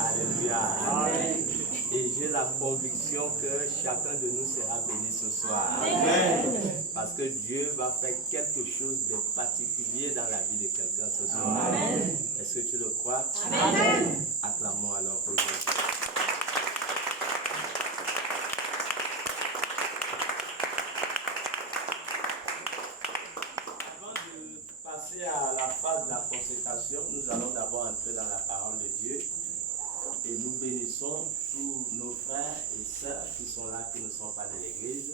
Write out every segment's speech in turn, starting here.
Alléluia. Et j'ai la conviction que chacun de nous sera béni ce soir. Amen. Parce que Dieu va faire quelque chose de particulier dans la vie de quelqu'un ce soir. Amen. Est-ce que tu le crois? Amen. Acclamons alors pour Dieu. À la phase de la consécration, nous allons d'abord entrer dans la parole de Dieu et nous bénissons tous nos frères et sœurs qui sont là, qui ne sont pas de l'église.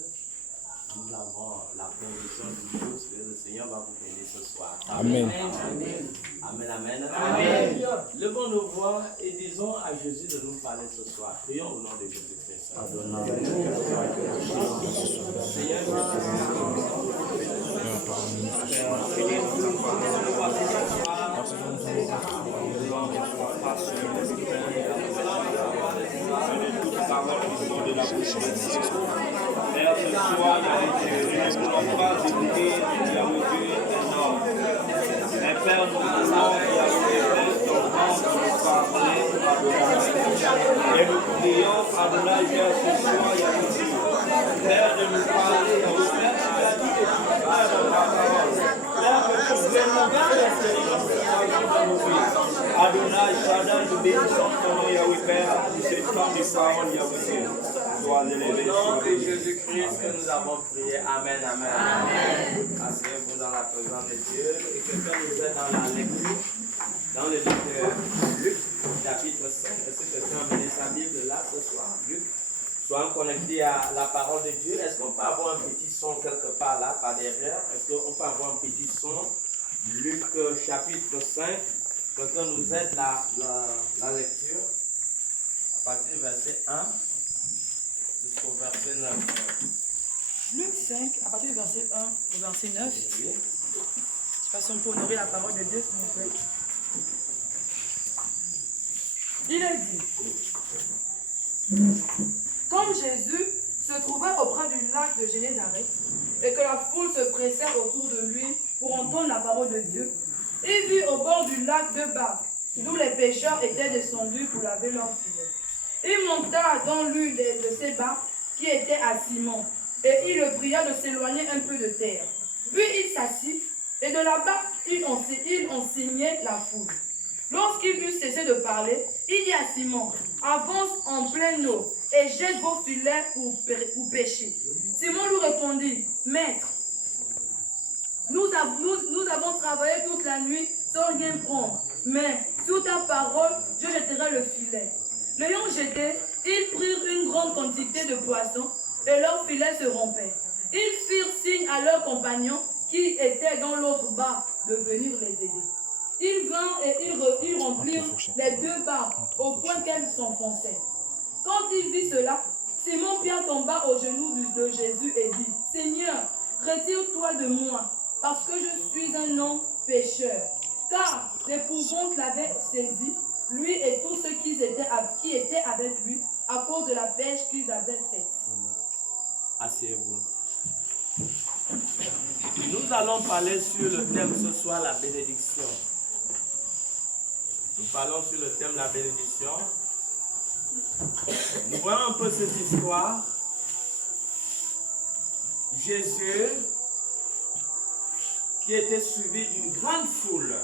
Nous avons la conviction du Dieu que le Seigneur va vous bénir ce soir. Amen. Amen. Amen. Amen. Amen. Levons nos voix et disons à Jésus de nous parler ce soir. Prions au nom de Jésus-Christ. Seigneur, Père, ce soir, nous ne voulons pas écouter un homme. Mais Père, nous voulons ton nom de nous parler, Adonai. Et nous prions, Adonai, Père, ce soir, Père, de nous parler, Père, tu as dit que tu parles dans ta parole. Père, que tu vraiment gardes l'expérience dans nos vies. Adonai, Shaddai, nous bénissons ton nom, Yahweh, Père, pour ce temps de parole, Yahweh. Au nom de Jésus-Christ que nous avons prié. Amen, amen. Amen. Asseyez-vous dans la présence de Dieu et quelqu'un nous aide dans la lecture. Dans le livre de Luc, chapitre 5. Est-ce que quelqu'un a mené sa Bible là ce soir? Luc, soyons connectés à la parole de Dieu. Est-ce qu'on peut avoir un petit son quelque part là, par derrière? Est-ce qu'on peut avoir un petit son? Luc, chapitre 5. Quelqu'un nous aide la lecture à partir du verset 1. Jusqu'au verset 9. Luc 5, à partir du verset 1 au verset 9. Oui. De façon pour honorer la parole de Dieu, s'il vous plaît. Il est dit, comme Jésus se trouvait auprès du lac de Génézareth et que la foule se pressait autour de lui pour entendre la parole de Dieu, il vit au bord du lac deux barques, d'où les pêcheurs étaient descendus pour laver leurs filets. Il monta dans l'une de ces barques qui était à Simon, et il le pria de s'éloigner un peu de terre. Puis il s'assit, et de la barque il enseignait la foule. Lorsqu'il eut cessé de parler, il dit à Simon, avance en pleine eau, et jette vos filets pour pêcher. Simon lui répondit, Maître, nous avons travaillé toute la nuit sans rien prendre, mais sur ta parole, je jetterai le filet. L'ayant jeté, ils prirent une grande quantité de poissons et leurs filets se rompaient. Ils firent signe à leurs compagnons qui étaient dans l'autre barque de venir les aider. Ils vinrent et ils remplirent les deux barques au point qu'elles s'enfonçaient. Quand il vit cela, Simon-Pierre tomba aux genoux de Jésus et dit, Seigneur, retire-toi de moi, parce que je suis un homme pécheur. Car l'épouvante l'avait saisi, lui et tous ceux qui étaient avec lui, à cause de la pêche qu'ils avaient faite. Asseyez-vous. Nous allons parler sur le thème ce soir, la bénédiction. Nous parlons sur le thème la bénédiction. Nous voyons un peu cette histoire. Jésus, qui était suivi d'une grande foule,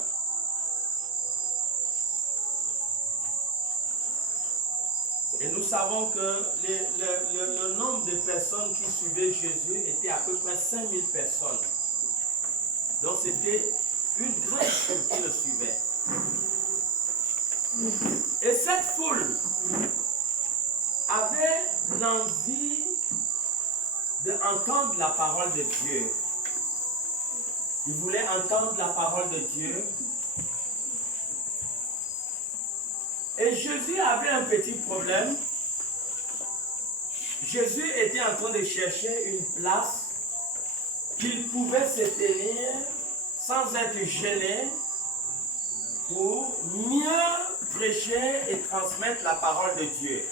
et nous savons que le nombre de personnes qui suivaient Jésus était à peu près 5000 personnes. Donc c'était une grande foule qui le suivait. Et cette foule avait l'envie d'entendre la parole de Dieu. Ils voulaient entendre la parole de Dieu. Et Jésus avait un petit problème. Jésus était en train de chercher une place qu'il pouvait se tenir sans être gêné pour mieux prêcher et transmettre la parole de Dieu.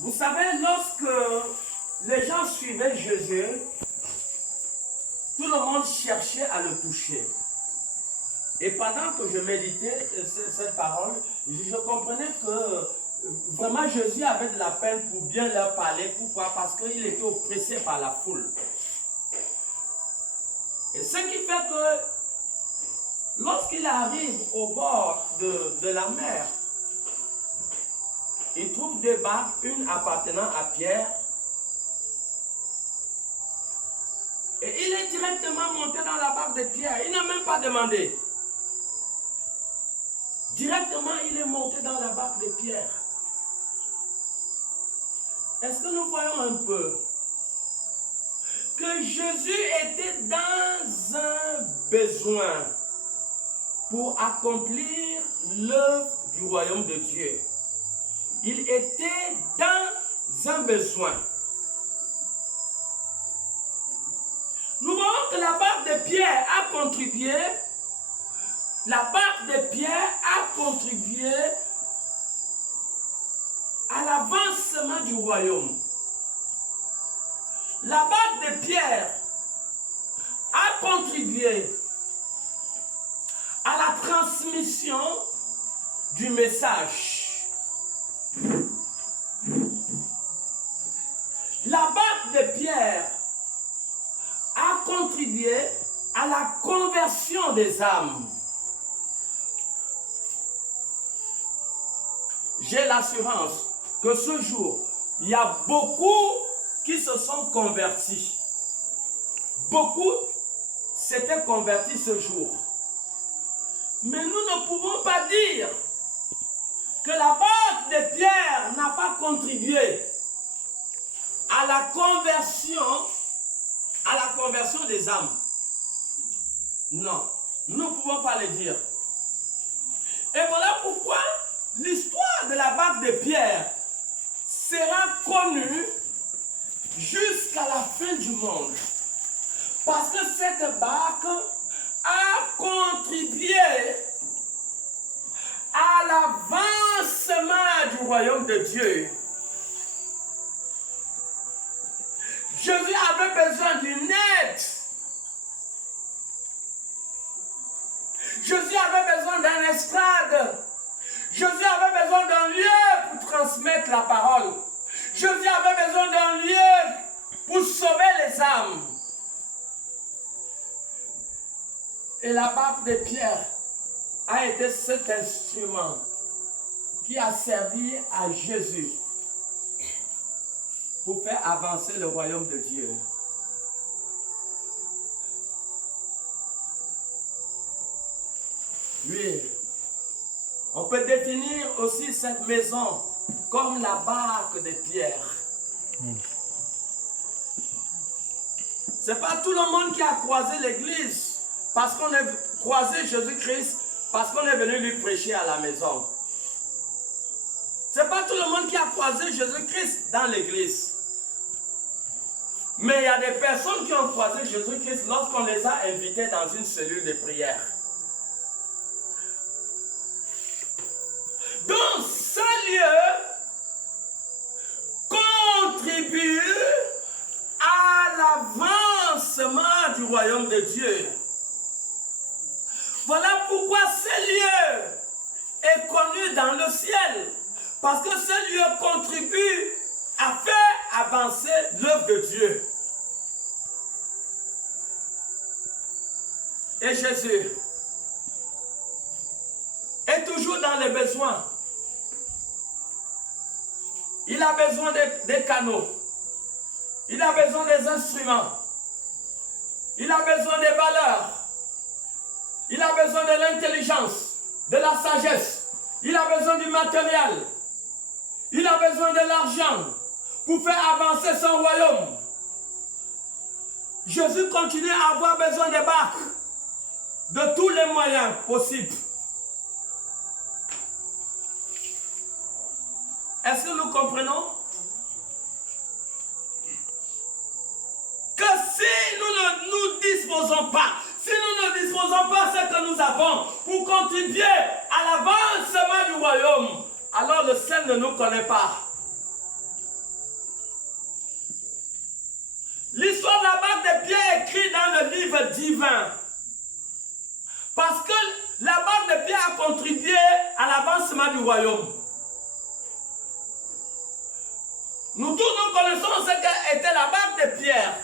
Vous savez, lorsque les gens suivaient Jésus, tout le monde cherchait à le toucher. Et pendant que je méditais cette parole, je comprenais que vraiment Jésus avait de la peine pour bien leur parler. Pourquoi? Parce qu'il était oppressé par la foule. Et ce qui fait que lorsqu'il arrive au bord de la mer, il trouve deux barques, une appartenant à Pierre. Et il est directement monté dans la barque de Pierre. Il n'a même pas demandé. Directement, il est monté dans la barque de Pierre. Est-ce que nous voyons un peu que Jésus était dans un besoin pour accomplir l'œuvre du royaume de Dieu? Il était dans un besoin. Nous voyons que la barque de Pierre a contribué. La barque de Pierre a contribué à l'avancement du royaume. La barque de Pierre a contribué à la transmission du message. La barque de Pierre a contribué à la conversion des âmes. J'ai l'assurance que ce jour, il y a beaucoup qui se sont convertis. Beaucoup s'étaient convertis ce jour. Mais nous ne pouvons pas dire que la barque de Pierre n'a pas contribué à la conversion des âmes. Non, nous ne pouvons pas le dire. Et voilà pourquoi l'histoire de la barque de Pierre sera connue jusqu'à la fin du monde. Parce que cette barque a contribué à l'avancement du royaume de Dieu. Jésus avait besoin d'une aide. Jésus avait besoin d'un estrade. Jésus avait besoin d'un lieu pour transmettre la parole. Jésus avait besoin d'un lieu pour sauver les âmes. Et la barque de Pierre a été cet instrument qui a servi à Jésus pour faire avancer le royaume de Dieu. Oui. On peut définir aussi cette maison comme la barque de Pierre. Ce n'est pas tout le monde qui a croisé l'église parce qu'on a croisé Jésus-Christ, parce qu'on est venu lui prêcher à la maison. Ce n'est pas tout le monde qui a croisé Jésus-Christ dans l'église. Mais il y a des personnes qui ont croisé Jésus-Christ lorsqu'on les a invités dans une cellule de prière. Donc, ce lieu contribue à l'avancement du royaume de Dieu. Voilà pourquoi ce lieu est connu dans le ciel. Parce que ce lieu contribue à faire avancer l'œuvre de Dieu. Et Jésus est toujours dans les besoins. Il a besoin des canaux. Il a besoin des instruments. Il a besoin des valeurs. Il a besoin de l'intelligence, de la sagesse. Il a besoin du matériel. Il a besoin de l'argent pour faire avancer son royaume. Jésus continue à avoir besoin des barques, de tous les moyens possibles. Est-ce que nous comprenons que si nous ne nous disposons pas, si nous ne disposons pas ce que nous avons pour contribuer à l'avancement du royaume, alors le ciel ne nous connaît pas. L'histoire de la barque de Pierre est écrite dans le livre divin. Parce que La barque de Pierre a contribué à l'avancement du royaume. Nous tous nous connaissons ce qu'était la barque de Pierre.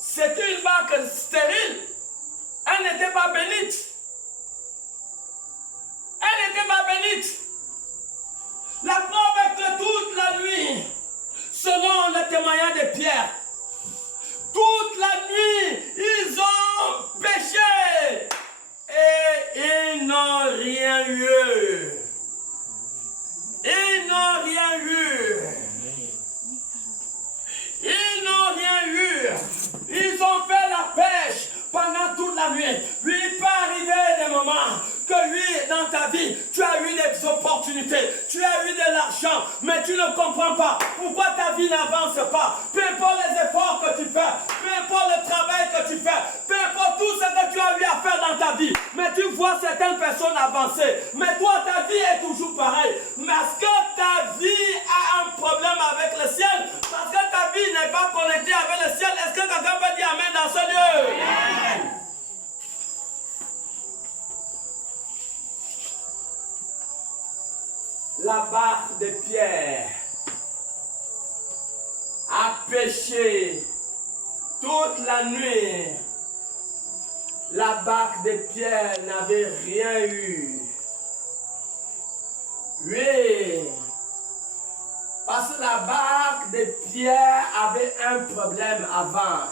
C'était une barque stérile. Elle n'était pas bénite. Elle n'était pas bénite. La preuve est que toute la nuit, selon le témoignage de Pierre, toute la nuit, ils ont péché et ils n'ont rien eu. Ils n'ont rien eu. Ils n'ont rien eu. Ils ont fait la pêche pendant toute la nuit. Puis il peut arriver des moments que oui, dans ta vie, tu as eu des opportunités, tu as eu de l'argent, mais tu ne comprends pas pourquoi ta vie n'avance pas. Peu importe les efforts que tu fais, peu importe le travail que tu fais, peu importe tout ce que tu as eu à faire dans ta vie, mais tu vois certaines personnes avancer, mais toi, ta vie est toujours pareille. Mais est-ce que ta vie a un problème avec le ciel? Parce que ta vie n'est pas connectée avec le ciel. Est-ce que quelqu'un peut dire Amen dans ce lieu? Amen. La barque de Pierre a pêché toute la nuit. La barque de Pierre n'avait rien eu. Oui, parce que la barque de Pierre avait un problème avant.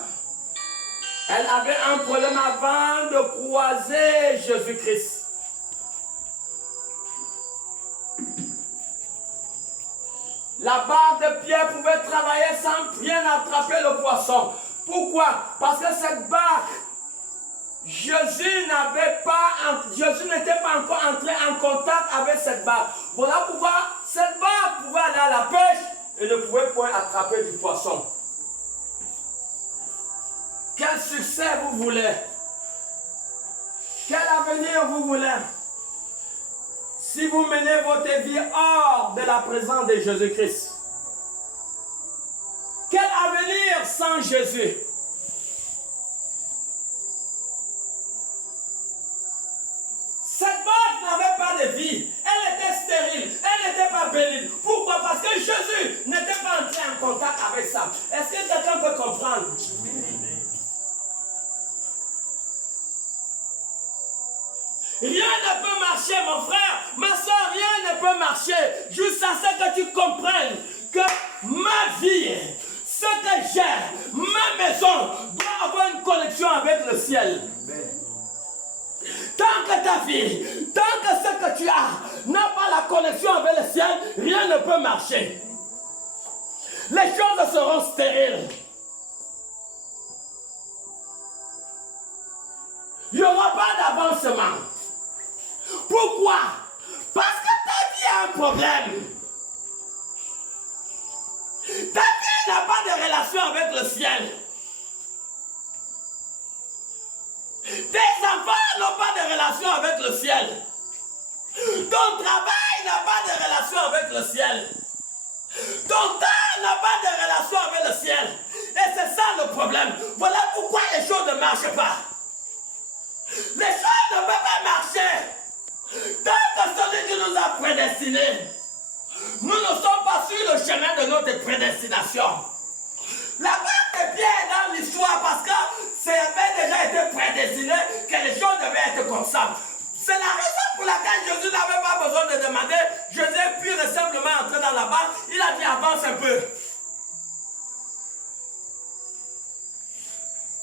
Elle avait un problème avant de croiser Jésus-Christ. La barque de Pierre pouvait travailler sans rien attraper le poisson. Pourquoi? Parce que cette barque, Jésus n'était pas encore entré en contact avec cette barque. Voilà pourquoi cette barque pouvait aller à la pêche et ne pouvait point attraper du poisson. Quel succès vous voulez? Quel avenir vous voulez? Si vous menez votre vie hors de la présence de Jésus-Christ, quel avenir sans Jésus? Cette barque n'avait pas de vie, elle était stérile, elle n'était pas bénie. Pourquoi? Parce que Jésus n'était pas entré en contact avec ça. Est-ce que quelqu'un peut comprendre? Rien ne peut marcher, mon frère, ma soeur, rien ne peut marcher jusqu'à ce que tu comprennes que ma vie, ce que j'ai, ma maison doit avoir une connexion avec le ciel. Tant que ta vie, tant que ce que tu as n'a pas la connexion avec le ciel, rien ne peut marcher. Les choses seront stériles. Il n'y aura pas d'avancement. Pourquoi? Parce que ta vie a un problème. Ta vie n'a pas de relation avec le ciel. Tes enfants n'ont pas de relation avec le ciel. Ton travail n'a pas de relation avec le ciel. Ton temps n'a pas de relation avec le ciel. Et c'est ça le problème. Voilà pourquoi les choses ne marchent pas. Les choses ne peuvent pas marcher. Tant que celui qui nous a prédestinés, nous ne sommes pas sur le chemin de notre prédestination. La barque de Pierre est dans l'histoire parce que ça avait déjà été prédestiné que les choses devaient être comme ça. C'est la raison pour laquelle Jésus n'avait pas besoin de demander. Jésus est pur et simplement entré dans la barque. Il a dit avance un peu.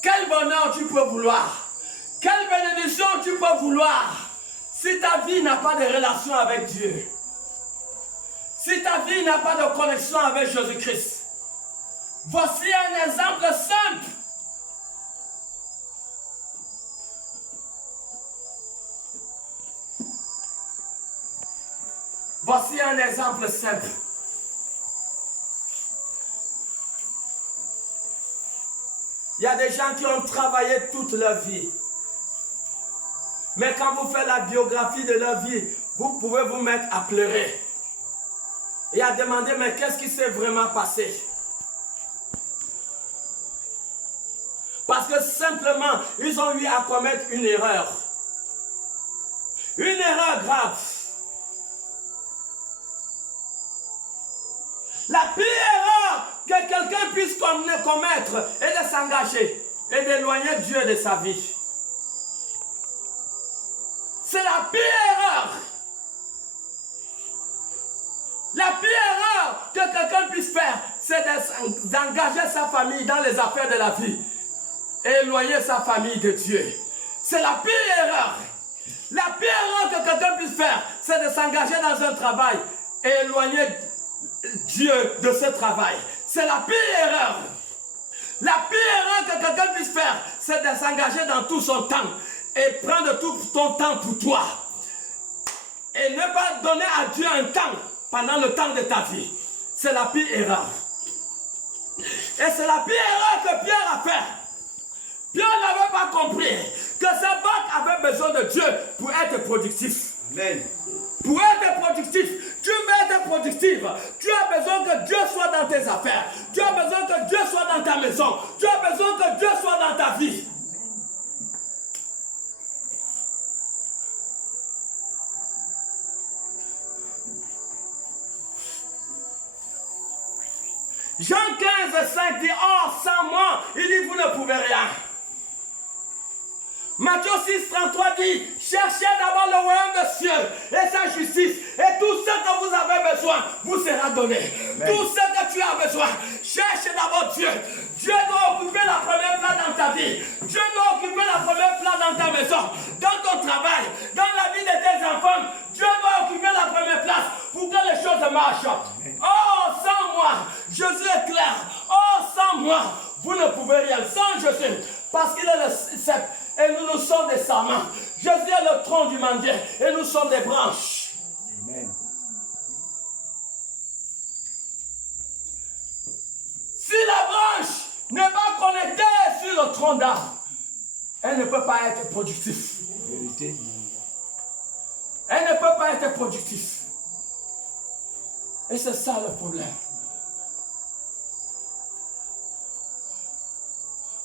Quel bonheur tu peux vouloir? Quelle bénédiction tu peux vouloir? Si ta vie n'a pas de relation avec Dieu, si ta vie n'a pas de connexion avec Jésus-Christ, voici un exemple simple. Voici un exemple simple. Il y a des gens qui ont travaillé toute leur vie. Mais quand vous faites la biographie de leur vie, vous pouvez vous mettre à pleurer. Et à demander, mais qu'est-ce qui s'est vraiment passé? Parce que simplement, ils ont eu à commettre une erreur. Une erreur grave. La pire erreur que quelqu'un puisse commettre est de s'engager et d'éloigner Dieu de sa vie. C'est la pire erreur. La pire erreur que quelqu'un puisse faire, c'est d'engager sa famille dans les affaires de la vie et éloigner sa famille de Dieu. C'est la pire erreur. La pire erreur que quelqu'un puisse faire, c'est de s'engager dans un travail et éloigner Dieu de ce travail. C'est la pire erreur. La pire erreur que quelqu'un puisse faire, c'est de s'engager dans tout son temps et prendre tout ton temps pour toi. Et ne pas donner à Dieu un temps pendant le temps de ta vie. C'est la pire erreur. Et c'est la pire erreur que Pierre a fait. Pierre n'avait pas compris que sa banque avait besoin de Dieu pour être productif. Amen. Pour être productif, tu veux être productif. Tu as besoin que Dieu soit dans tes affaires. Tu as besoin que Dieu soit dans ta maison. Tu as besoin que Dieu soit dans ta vie. Jean 15, 5 dit, or sans moi, il dit, vous ne pouvez rien. Matthieu 6, 33 dit, cherchez d'abord le royaume des cieux et sa justice, et tout ce que vous avez besoin vous sera donné. Amen. Tout ce que tu as besoin, cherche d'abord Dieu. Dieu doit occuper la première place dans ta vie. Dieu doit occuper la première place dans ta maison, dans ton travail, dans la vie de tes enfants. Dieu doit occuper la première place pour que les choses marchent. Amen. Oh, sans moi, Jésus est clair. Oh, sans moi, vous ne pouvez rien. Sans Jésus, parce qu'il est le cep. Et nous sommes des sarments. Jésus est le tronc du manguier. Et nous sommes des branches. Amen. Si la branche n'est pas connectée sur le tronc d'arbre, elle ne peut pas être productive. Vérité. Elle ne peut pas être productive. Et c'est ça le problème.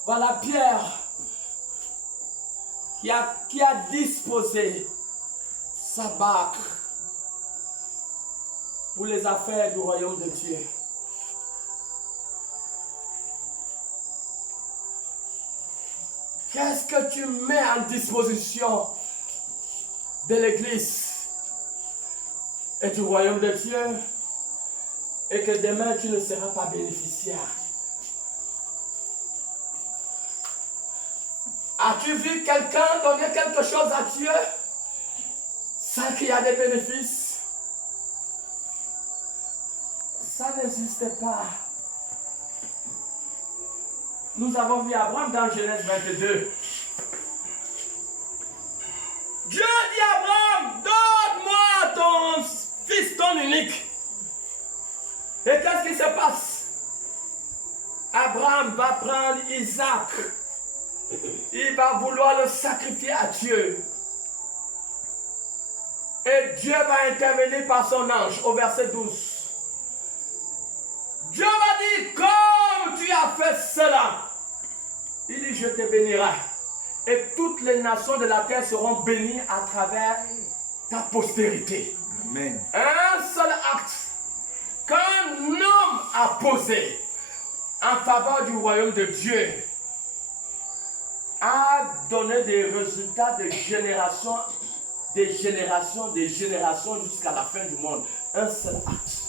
Voilà Pierre qui a disposé sa barque pour les affaires du royaume de Dieu. Qu'est-ce que tu mets en disposition de l'Église et du royaume de Dieu et que demain tu ne seras pas bénéficiaire? As-tu vu quelqu'un donner quelque chose à Dieu sans qu'il y a des bénéfices? Ça n'existe pas. Nous avons vu Abraham dans Genèse 22. Dieu dit à Abraham, donne-moi ton fils, ton unique. Et qu'est-ce qui se passe? Abraham va prendre Isaac. Il va vouloir le sacrifier à Dieu. Et Dieu va intervenir par son ange au verset 12. Dieu va dire, comme tu as fait cela, il dit, je te bénirai. Et toutes les nations de la terre seront bénies à travers ta postérité. Amen. Un seul acte qu'un homme a posé en faveur du royaume de Dieu a donné des résultats de génération, des générations jusqu'à la fin du monde. Un seul acte.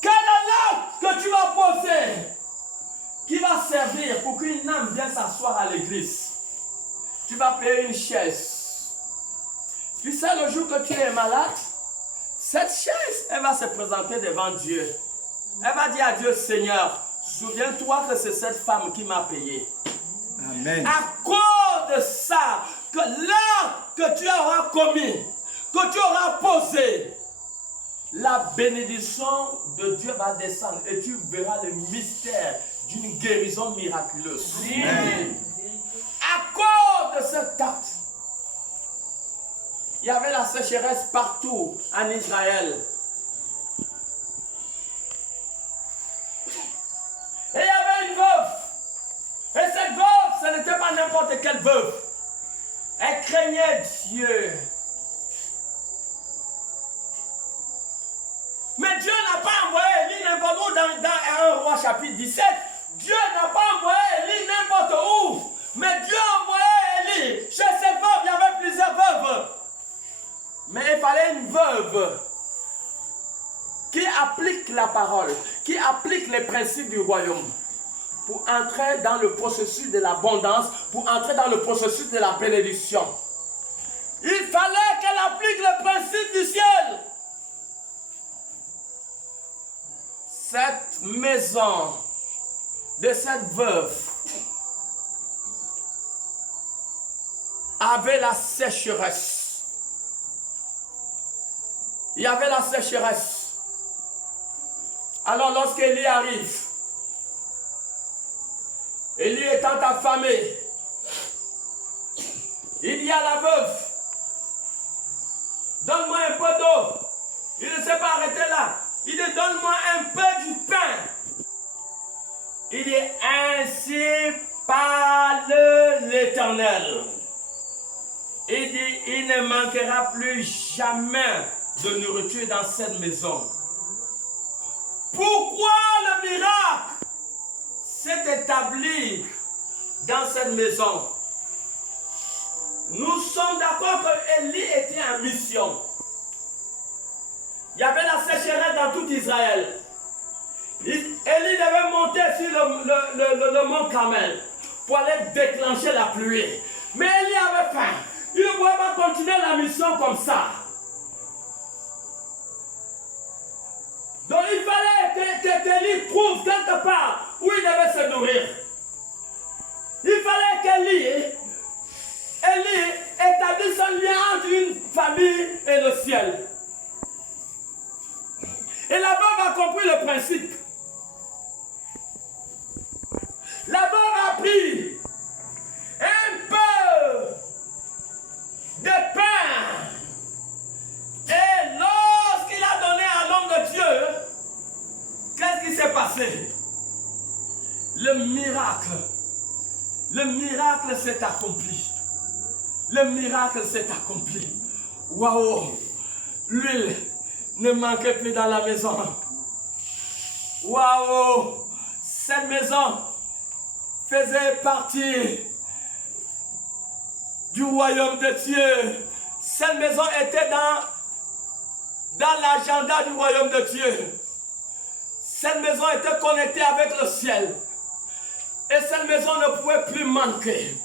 Quel est l'acte que tu vas poser qui va servir pour qu'une âme vienne s'asseoir à l'église? Tu vas payer une chaise. Tu sais, le jour que tu es malade, cette chaise, elle va se présenter devant Dieu. Elle va dire à Dieu, Seigneur, souviens-toi que c'est cette femme qui m'a payé. Amen. À cause de ça, que l'acte que tu auras commis, que tu auras posé, la bénédiction de Dieu va descendre et tu verras le mystère d'une guérison miraculeuse. Amen. À cause de cet acte, il y avait la sécheresse partout en Israël. Et il y avait une veuve. Et cette veuve, ce n'était pas n'importe quelle veuve. Elle craignait Dieu. Mais Dieu n'a pas envoyé Élie n'importe où dans 1 Roi chapitre 17. Dieu n'a pas envoyé Élie n'importe où. Mais Dieu a envoyé Élie. Chez ces veuves, il y avait plusieurs veuves. Mais il fallait une veuve qui applique la parole, qui applique les principes du royaume pour entrer dans le processus de l'abondance, pour entrer dans le processus de la bénédiction. Il fallait qu'elle applique le principe du ciel. Cette maison de cette veuve avait la sécheresse. Il y avait la sécheresse. Alors lorsqu'Élie arrive, Élie étant affamé, il dit à la veuve, donne-moi un peu d'eau. Il ne s'est pas arrêté là. Il dit, donne-moi un peu du pain. Il dit, ainsi parle l'Éternel. Il dit, il ne manquera plus jamais de nourriture dans cette maison. Pourquoi le miracle s'est établi dans cette maison? Nous sommes d'accord que Élie était en mission. Il y avait la sécheresse dans tout Israël. Élie devait monter sur le mont Carmel pour aller déclencher la pluie. Mais Élie avait faim. Il ne pouvait pas continuer la mission comme ça. Donc il fallait qu'Élie trouve quelque part où il devait se nourrir. Il fallait qu'Élie établisse un lien entre une famille et le ciel. Et la veuve a compris le principe. La veuve a pris un peu de pain. Et lorsqu'il a donné à l'homme de Dieu, qu'est-ce qui s'est passé? Le miracle s'est accompli. Le miracle s'est accompli. Waouh! L'huile ne manquait plus dans la maison. Waouh! Cette maison faisait partie du royaume de Dieu. Cette maison était dans l'agenda du royaume de Dieu. Cette maison était connectée avec le ciel. Et cette maison ne pouvait plus manquer.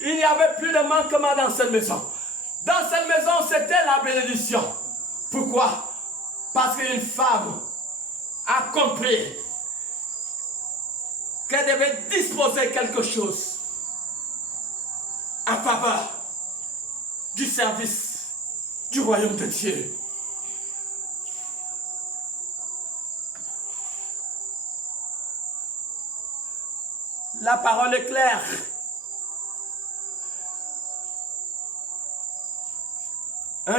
Il n'y avait plus de manquement dans cette maison. Dans cette maison, c'était la bénédiction. Pourquoi? Parce qu'une femme a compris qu'elle devait disposer quelque chose en faveur du service du royaume de Dieu. La parole est claire.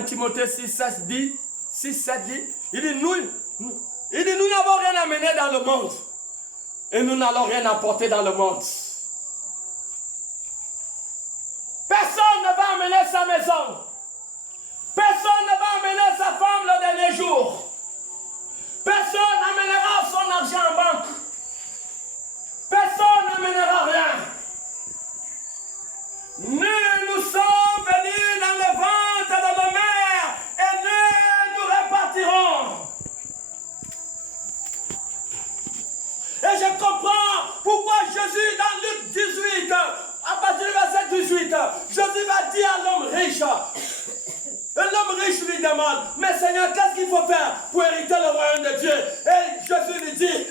Timothée 6,7 dit, il dit, nous n'avons rien amené dans le monde et nous n'allons rien apporter dans le monde. Personne ne va amener sa maison. Personne ne va amener sa femme le dernier jour. Personne n'amènera son argent en banque. Personne n'amènera rien. Nous sommes venus dans le ventre de nos mères et nous repartirons. Et je comprends pourquoi Jésus dans Luc 18, à partir du verset 18, Jésus va dire à l'homme riche. Et l'homme riche lui demande, mais Seigneur, qu'est-ce qu'il faut faire pour hériter le royaume de Dieu? Et Jésus lui dit,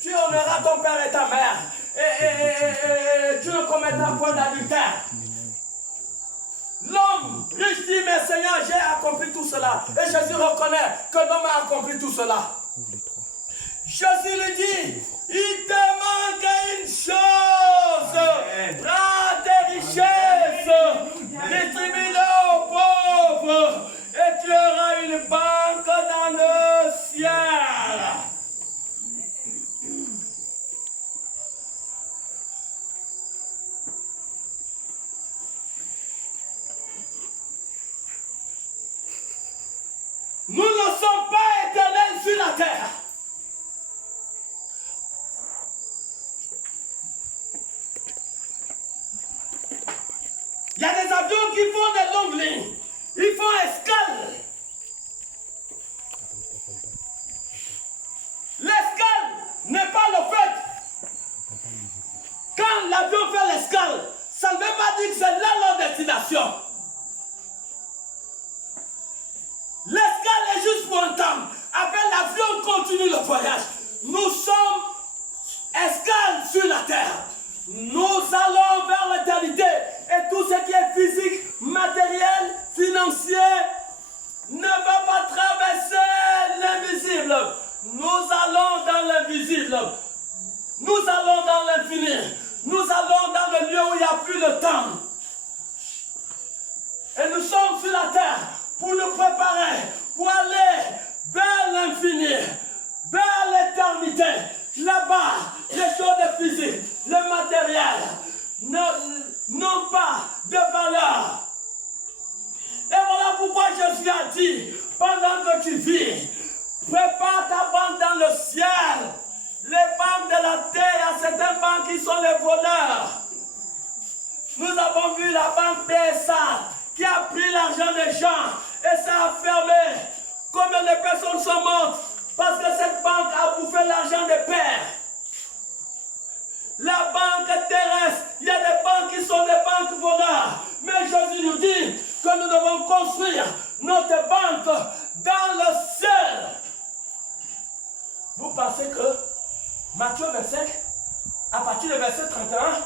tu honoreras ton père et ta mère. Et tu ne commettras point d'adultère. L'homme riche dit, mais Seigneur, j'ai accompli tout cela. Et Jésus reconnaît que l'homme a accompli tout cela. Jésus lui dit, il te manque une chose. Prends tes richesses, distribue-les aux pauvres, et tu auras une banque dans le ciel. Nous ne sommes pas éternels sur la terre. Il y a des avions qui font des longues lignes. Ils font escale. L'escale n'est pas le fait. Quand l'avion fait l'escale, ça ne veut pas dire que c'est là leur destination. L'escale est juste pour un temps. Après, l'avion continue le voyage. Nous sommes escale sur la terre. Nous allons vers l'éternité. Et tout ce qui est physique, matériel, financier, ne va pas traverser l'invisible. Nous allons dans l'invisible. Nous allons dans l'infini. Nous allons dans le lieu où il n'y a plus de temps. Et nous sommes sur la terre pour nous préparer, pour aller vers l'infini, vers l'éternité. Là-bas, les choses physiques, le matériel n'ont pas de valeur. Et voilà pourquoi Jésus a dit, pendant que tu vis, prépare ta banque dans le ciel. Les banques de la terre, il y a certaines banques qui sont les voleurs. Nous avons vu la banque PSA qui a pris l'argent des gens et ça a fermé. Combien de personnes sont mortes parce que cette banque a bouffé l'argent des pères. La banque terrestre, il y a des banques qui sont des banques voleurs. Mais Jésus nous dit que nous devons construire notre banque dans le ciel. Vous pensez que Matthieu 25, à partir du verset 31,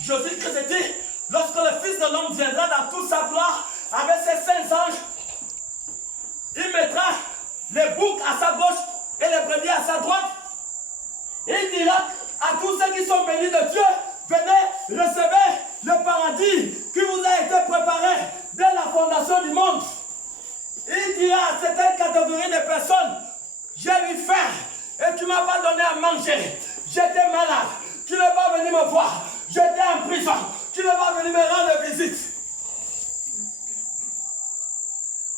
Jésus-Christ dit, lorsque le Fils de l'homme viendra dans toute sa gloire avec ses saints anges, il mettra les boucs à sa gauche et les brebis à sa droite. Et il dira à tous ceux qui sont bénis de Dieu, venez, recevez le paradis qui vous a été préparé dès la fondation du monde. Il dira à certaines catégories de personnes, j'ai eu faim et tu ne m'as pas donné à manger. J'étais malade, tu n'es pas venu me voir. J'étais en prison, tu n'es pas venu me rendre visite.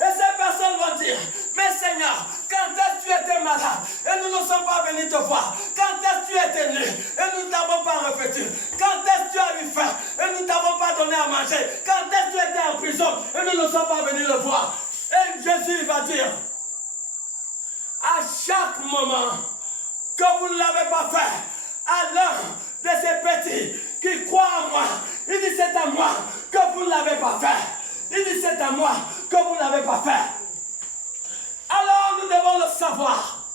Et ces personnes vont dire, mais Seigneur, quand est-ce que tu étais malade et nous ne sommes pas venus te voir? Quand est-ce que tu étais né et nous ne t'avons pas revêtu? Quand est-ce que tu as eu faim et nous ne t'avons pas donné à manger? Quand est-ce que tu étais en prison et nous ne sommes pas venus le voir? Et Jésus va dire, à chaque moment que vous ne l'avez pas fait, à l'un de ces petits qui croient en moi, il dit c'est à moi que vous ne l'avez pas fait. Il dit c'est à moi que vous ne l'avez pas fait. Alors nous devons le savoir.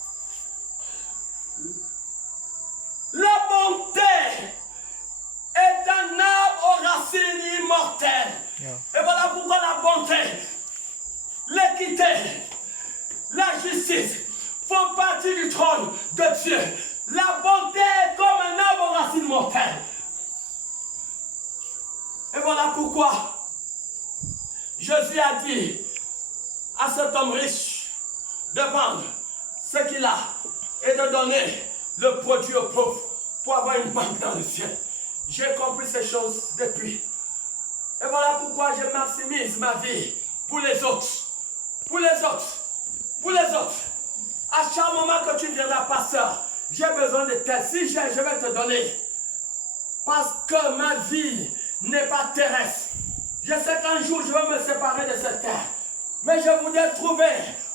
La bonté est un arbre aux racines immortelles. Et voilà pourquoi la bonté, l'équité, la justice font partie du trône de Dieu. La bonté est comme un arbre aux racines mortelles. Et voilà pourquoi Jésus a dit à cet homme riche de vendre ce qu'il a et de donner le produit aux pauvres pour avoir une banque dans le ciel. J'ai compris ces choses depuis. Et voilà pourquoi je maximise ma vie pour les autres. Pour les autres. Pour les autres. À chaque moment que tu viendras, pasteur, j'ai besoin de tel. Si j'ai, je vais te donner. Parce que ma vie n'est pas terrestre. Je sais qu'un jour je vais me séparer de cette terre. Mais je voudrais trouver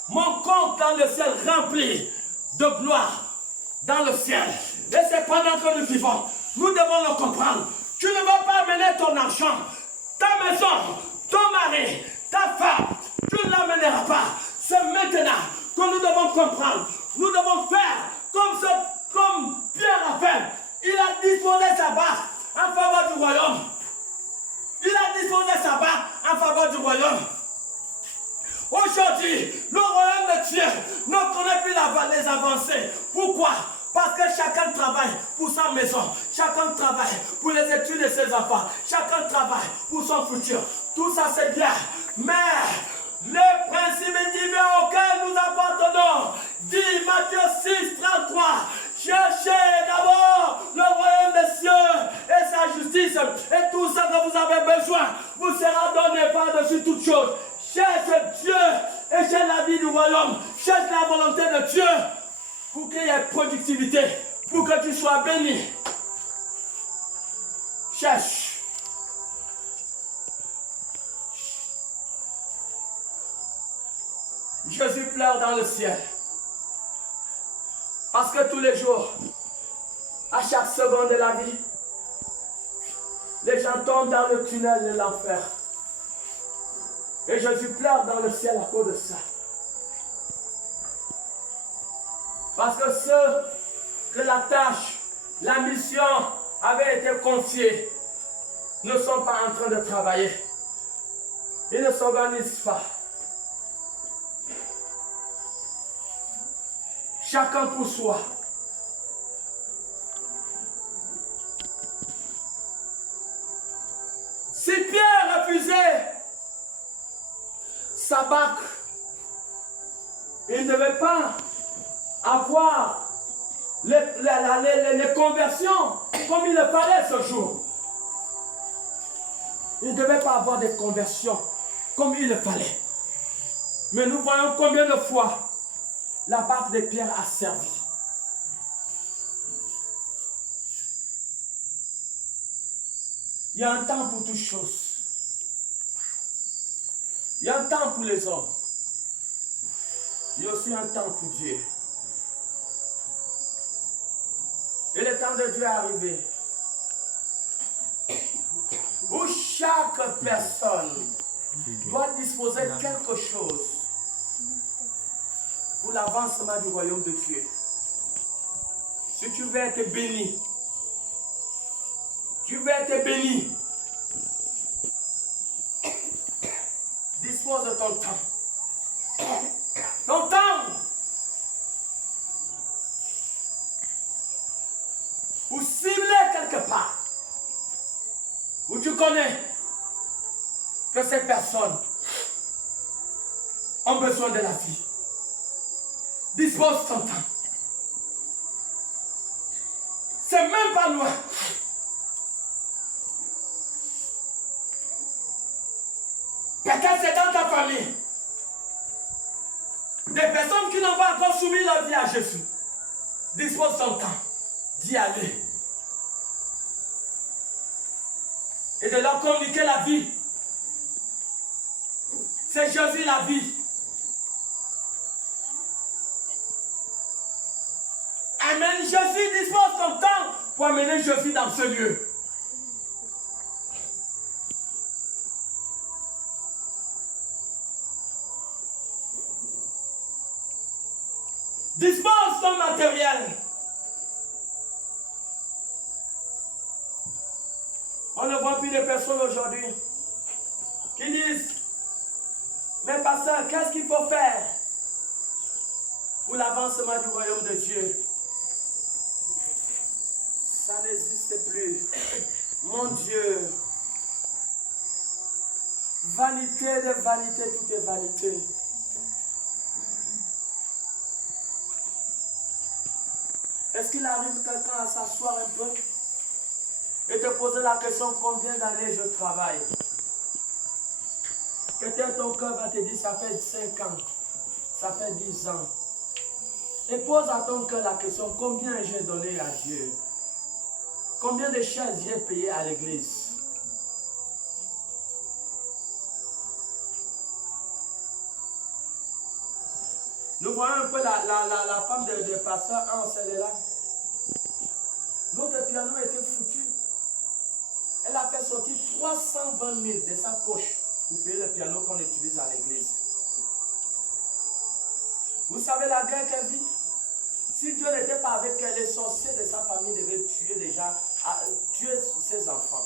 mon compte dans le ciel rempli de gloire dans le ciel. Et c'est pendant que nous vivons. Nous devons le comprendre. Tu ne vas pas amener ton argent, ta maison, ton mari, ta femme. Tu ne l'amèneras pas. C'est maintenant que nous devons comprendre. Nous devons faire comme Pierre a fait. Il a disposé sa barque en faveur du royaume. Il a disposé sa barque en faveur du royaume. Aujourd'hui, le royaume de Dieu ne connaît plus les avancées. Pourquoi? Parce que chacun travaille pour sa maison. Chacun travaille pour les études de ses enfants. Chacun travaille pour son futur. Tout ça c'est bien. Mais le principe divin auquel nous appartenons, dit Matthieu 6, 33, cherchez d'abord le royaume des cieux et sa justice, et tout ce que vous avez besoin vous sera donné par-dessus toutes choses. Cherche Dieu et cherche la vie du royaume. Cherche la volonté de Dieu pour qu'il y ait productivité, pour que tu sois béni. Cherche. Jésus pleure dans le ciel. Parce que tous les jours, à chaque seconde de la vie, les gens tombent dans le tunnel de l'enfer. Et Jésus pleure dans le ciel à cause de ça. Parce que ceux que la tâche, la mission avait été confiée, ne sont pas en train de travailler. Ils ne s'organisent pas. Chacun pour soi. Si Pierre refusait sa barque, il ne devait pas avoir les conversions comme il le fallait ce jour. Il ne devait pas avoir des conversions comme il le fallait. Mais nous voyons combien de fois la barque de Pierre a servi. Il y a un temps pour toutes choses. Il y a un temps pour les hommes. Il y a aussi un temps pour Dieu. Et le temps de Dieu est arrivé. Où chaque personne doit disposer quelque chose pour l'avancement du royaume de Dieu. Si tu veux être béni, dispose de ton temps. Ton temps pour cibler quelque part où tu connais que ces personnes ont besoin de la vie. Dispose ton temps. C'est même pas loin. Peut-être c'est dans ta famille. Des personnes qui n'ont pas encore soumis leur vie à Jésus. Dispose ton temps d'y aller. Et de leur communiquer la vie. C'est Jésus la vie. Amen. Jésus dispose ton temps pour amener Jésus dans ce lieu. Dispose ton matériel. On ne voit plus de personnes aujourd'hui qui disent, mais pasteur, qu'est-ce qu'il faut faire pour l'avancement du royaume de Dieu? Ça n'existe plus. Mon Dieu. Vanité de vanité, tout est vanité. Est-ce qu'il arrive quelqu'un à s'asseoir un peu et te poser la question combien d'années je travaille? Peut-être ton cœur va te dire ça fait 5 ans, ça fait 10 ans. Et pose à ton cœur la question combien j'ai donné à Dieu? Combien de chaises j'ai payé à l'église? Nous voyons un peu la femme de pasteur Hans, elle est là. Notre piano était foutu. Elle a fait sortir 320 000 de sa poche pour payer le piano qu'on utilise à l'église. Vous savez la guerre qu'elle vit? Si Dieu n'était pas avec elle, les sorciers de sa famille devaient tuer ses enfants.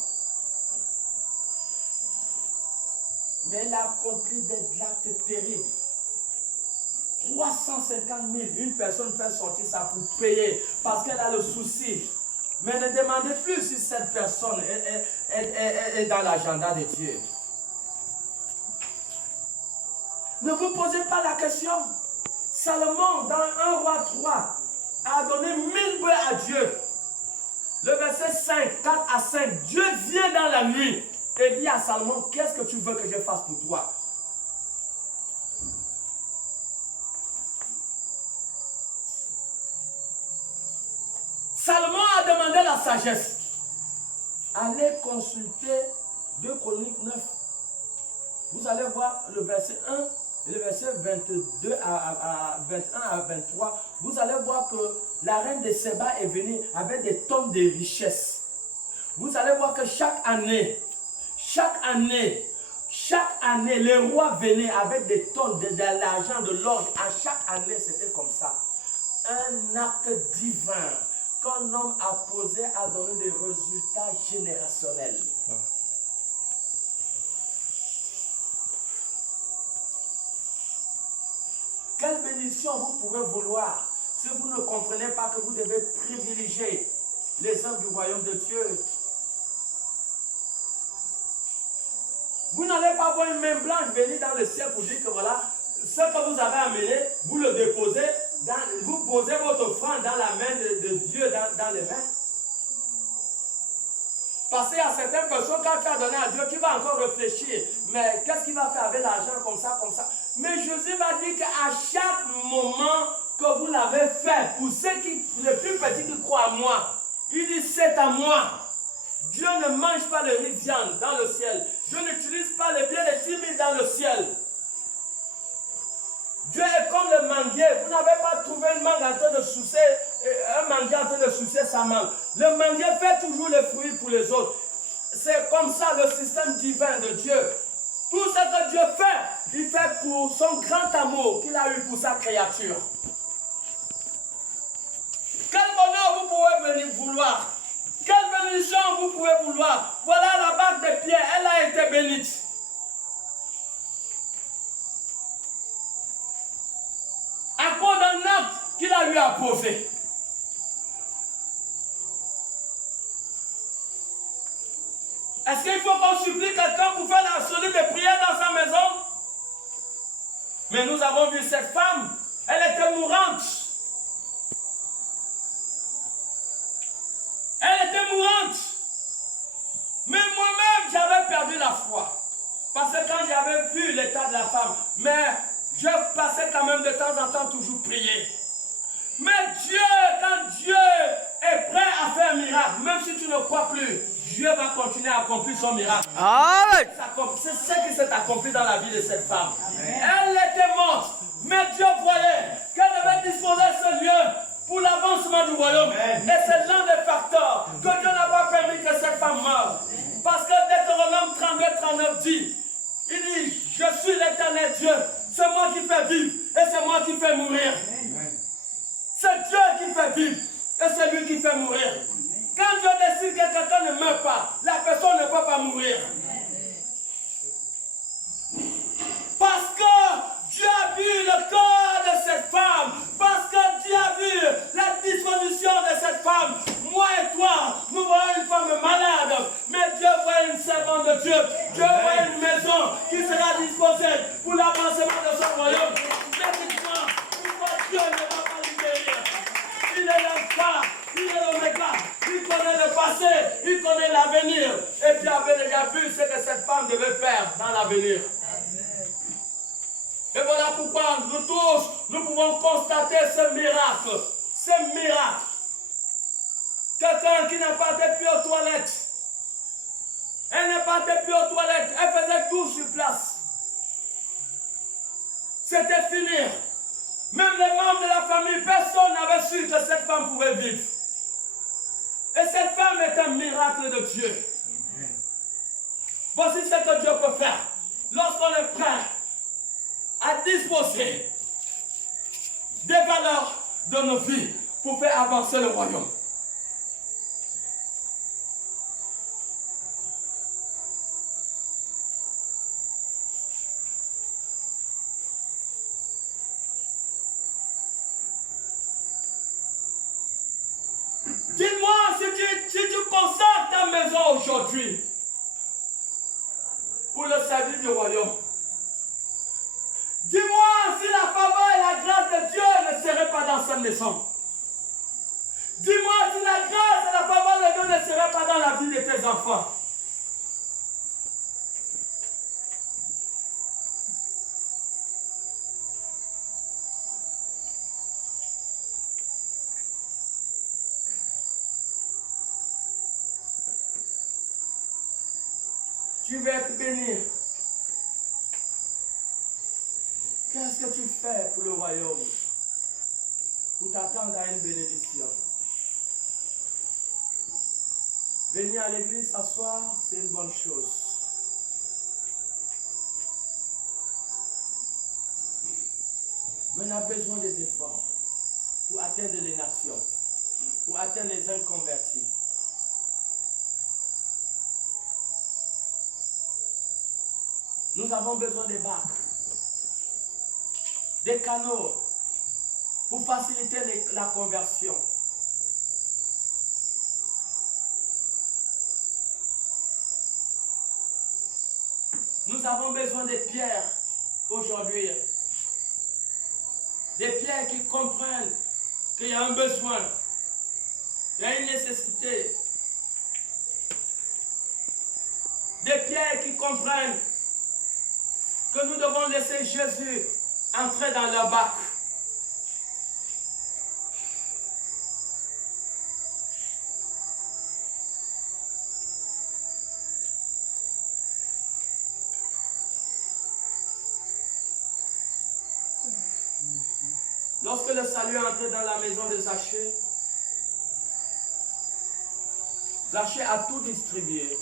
Mais elle a accompli des actes terribles. 350 000, une personne fait sortir ça pour payer parce qu'elle a le souci. Mais ne demandez plus si cette personne est dans l'agenda de Dieu. Ne vous posez pas la question. Salomon, dans 1 roi 3, a donné 1000 bœufs à Dieu. Le verset 5, 4 à 5, Dieu vient dans la nuit et dit à Salomon, qu'est-ce que tu veux que je fasse pour toi? sagesse. Allez consulter 2 Chroniques 9. Vous allez voir le verset 1 et le verset 22 à 21 à 23. Vous allez voir que la reine de Séba est venue avec des tonnes de richesses. Vous allez voir que chaque année, les rois venaient avec des tonnes de l'argent, de l'or. À chaque année, c'était comme ça. Un acte divin qu'un homme a posé a donné des résultats générationnels. Quelle bénédiction vous pouvez vouloir si vous ne comprenez pas que vous devez privilégier les hommes du royaume de Dieu? Vous n'allez pas voir une main blanche venir dans le ciel pour dire que voilà, ce que vous avez amené, vous le déposez, vous posez votre offrande dans la main de Dieu, dans les mains. Parce qu'il y a certaines personnes, quand tu as donné à Dieu, tu vas encore réfléchir. Mais qu'est-ce qu'il va faire avec l'argent comme ça, comme ça? Mais Jésus va dire qu'à chaque moment que vous l'avez fait, pour ceux qui, les plus petits qui croient à moi, il dit c'est à moi. Dieu ne mange pas le riz viande dans le ciel. Dieu n'utilise pas les biens de 10 000 dans le ciel. Dieu est comme le manguier. Vous n'avez pas trouvé une mangue en train de sucer, un manguier en train de sucer sa mangue. Le manguier fait toujours les fruits pour les autres. C'est comme ça le système divin de Dieu. Tout ce que Dieu fait, il fait pour son grand amour qu'il a eu pour sa créature. Quel bonheur vous pouvez venir vouloir? Quelle bénédiction vous pouvez vouloir? Voilà la bague de Pierre, elle a été bénite. À cause d'un acte qu'il a eu à poser. Est-ce qu'il faut qu'on supplie quelqu'un pour faire la solide de prière dans sa maison? Mais nous avons vu cette femme, elle était mourante. Elle était mourante. Mais moi-même, j'avais perdu la foi. Parce que quand j'avais vu l'état de la femme, mais je passais quand même de temps en temps toujours prier. Mais Dieu, quand Dieu est prêt à faire un miracle, même si tu ne crois plus, Dieu va continuer à accomplir son miracle. C'est ce qui s'est accompli dans la vie de cette femme. Elle était morte, mais Dieu voyait qu'elle devait disposer ce lieu pour l'avancement du royaume. Et c'est l'un des facteurs que Dieu n'a pas permis que cette femme meure. Parce que Deutéronome 32-39 dit, il dit, je suis l'éternel Dieu, c'est moi qui fais vivre et c'est moi qui fais mourir. C'est Dieu qui fait vivre et c'est lui qui fait mourir. Quand Dieu décide que quelqu'un ne meurt pas, la personne ne peut pas mourir. Parce que Dieu a vu le corps de cette femme. Parce que Dieu a vu la disposition de cette femme. Moi et toi, nous voyons une femme malade. Mais Dieu voit une servante de Dieu. Dieu voit une maison qui sera disposée pour l'avancement de son royaume. Mais dites-moi, pourquoi Dieu ne va pas lui guérir? Il est l'alpha, il est l'oméga. Il connaît le passé, il connaît l'avenir. Et Dieu avait déjà vu ce que cette femme devait faire dans l'avenir. Et voilà pourquoi nous tous, nous pouvons constater ce miracle. Ce miracle. Quelqu'un qui n'a pas été plus aux toilettes. Elle n'a pas été plus aux toilettes. Elle faisait tout sur place. C'était fini. Même les membres de la famille, personne n'avait su que cette femme pouvait vivre. Et cette femme est un miracle de Dieu. Voici ce que Dieu peut faire. Lorsqu'on est prêt à disposer des valeurs de nos vies pour faire avancer le royaume. Dis-moi si tu consacres ta maison aujourd'hui pour le service du royaume. Dis-moi si la faveur et la grâce de Dieu ne seraient pas dans cette maison. Dis-moi si la grâce et la faveur de Dieu ne seraient pas dans la vie de tes enfants. Tu veux être béni. Qu'est-ce que tu fais pour le royaume? Pour t'attendre à une bénédiction. Venir à l'église s'asseoir, c'est une bonne chose. Mais on a besoin des efforts pour atteindre les nations, pour atteindre les inconvertis. Nous avons besoin des bacs, des canaux, pour faciliter la conversion. Nous avons besoin des pierres aujourd'hui. Des pierres qui comprennent qu'il y a un besoin, il y a une nécessité. Des pierres qui comprennent que nous devons laisser Jésus entrer dans leur bac. Lorsque le salut est entré dans la maison de Zachée, Zachée a tout distribué.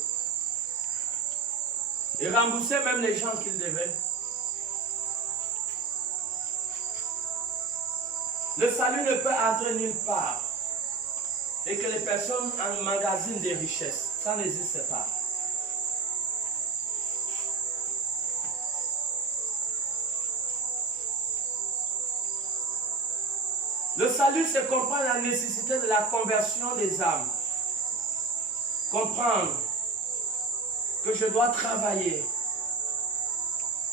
Et remboursé même les gens qu'il devait. Le salut ne peut entrer nulle part. Et que les personnes emmagasinent des richesses. Ça n'existe pas. Le salut, c'est comprendre la nécessité de la conversion des âmes. Comprendre que je dois travailler